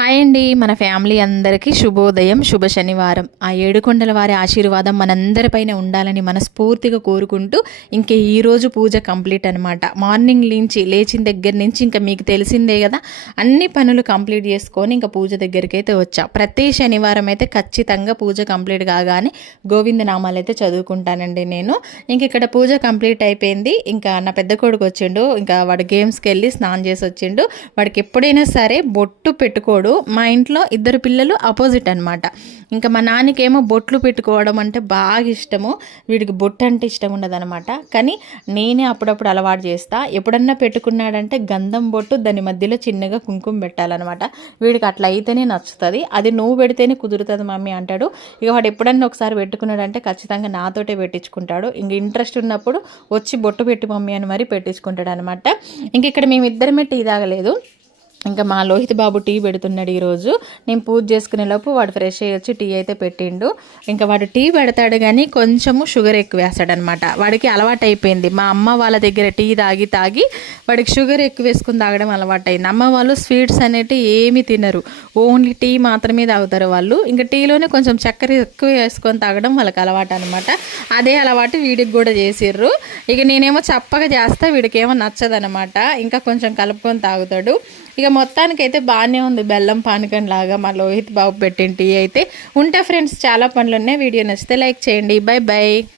Hi అండి, మన family అందరికీ శుభోదయం, శుభ శనివారం. ఆ ఏడుకొండల వారి ఆశీర్వాదం మనందరిపైన ఉండాలని మనస్ఫూర్తిగా కోరుకుంటూ ఇంక ఈరోజు పూజ కంప్లీట్ అనమాట. మార్నింగ్ నుంచి లేచిన దగ్గర నుంచి ఇంకా మీకు తెలిసిందే కదా, అన్ని పనులు కంప్లీట్ చేసుకొని ఇంకా పూజ దగ్గరికి అయితే వచ్చా. ప్రతి శనివారం అయితే ఖచ్చితంగా పూజ కంప్లీట్ కాగానే గోవింద నామాలు అయితే చదువుకుంటానండి నేను. ఇంక ఇక్కడ పూజ కంప్లీట్ అయిపోయింది. ఇంకా నా పెద్ద కొడుకు వచ్చిండు, ఇంకా వాడు గేమ్స్కి వెళ్ళి స్నానం చేసి వచ్చిండు. వాడికి ఎప్పుడైనా సరే బొట్టు పెట్టుకోడు. మా ఇంట్లో ఇద్దరు పిల్లలు అపోజిట్ అనమాట. ఇంకా మా నాన్నకేమో బొట్లు పెట్టుకోవడం అంటే బాగా ఇష్టము, వీడికి బొట్టు అంటే ఇష్టం ఉండదనమాట. కానీ నేనే అప్పుడప్పుడు అలవాటు చేస్తా. ఎప్పుడన్నా పెట్టుకున్నాడంటే గంధం బొట్టు, దాని మధ్యలో చిన్నగా కుంకుమ పెట్టాలన్నమాట. వీడికి అట్లా అయితేనే నచ్చుతుంది. అది నువ్వు పెడితేనే కుదురుతుంది మమ్మీ అంటాడు. ఇక వాడు ఎప్పుడన్నా ఒకసారి పెట్టుకున్నాడంటే ఖచ్చితంగా నాతోటే పెట్టించుకుంటాడు. ఇంక ఇంట్రెస్ట్ ఉన్నప్పుడు వచ్చి బొట్టు పెట్టి మమ్మీ అని మరి పెట్టించుకుంటాడు అనమాట. ఇంక ఇక్కడ మేమిద్దరమే టీ తాగలేదు. ఇంకా మా లోహిత్ బాబు టీ పెడుతున్నాడు ఈరోజు. నేను పూజ చేసుకునే లోపు వాడు ఫ్రెష్ అయ్యి వచ్చి టీ అయితే పెట్టిండు. ఇంకా వాడు టీ పెడతాడు కానీ కొంచెము షుగర్ ఎక్కువ వేస్తాడనమాట. వాడికి అలవాటు అయిపోయింది. మా అమ్మ వాళ్ళ దగ్గర టీ తాగి తాగి వాడికి షుగర్ ఎక్కువ వేసుకుని తాగడం అలవాటైంది. అమ్మ వాళ్ళు స్వీట్స్ అనేవి ఏమీ తినరు, ఓన్లీ టీ మాత్రమే తాగుతారు వాళ్ళు. ఇంకా టీలోనే కొంచెం చక్కెర ఎక్కువ వేసుకొని తాగడం వాళ్ళకి అలవాటు అనమాట. అదే అలవాటు వీడికి కూడా చేసిర్రు. ఇక నేనేమో చప్పగా చేస్తా, వీడికేమో నచ్చదనమాట. ఇంకా కొంచెం కలుపుకొని తాగుతాడు. ఇక మొత్తానికైతే బాగానే ఉంది, బెల్లం పానకం లాగా మా లోహిత్ బాబు పెట్టిన టీ అయితే. ఉంటా ఫ్రెండ్స్, చాలా పనులు ఉన్నాయి. వీడియో నచ్చితే లైక్ చేయండి. By by.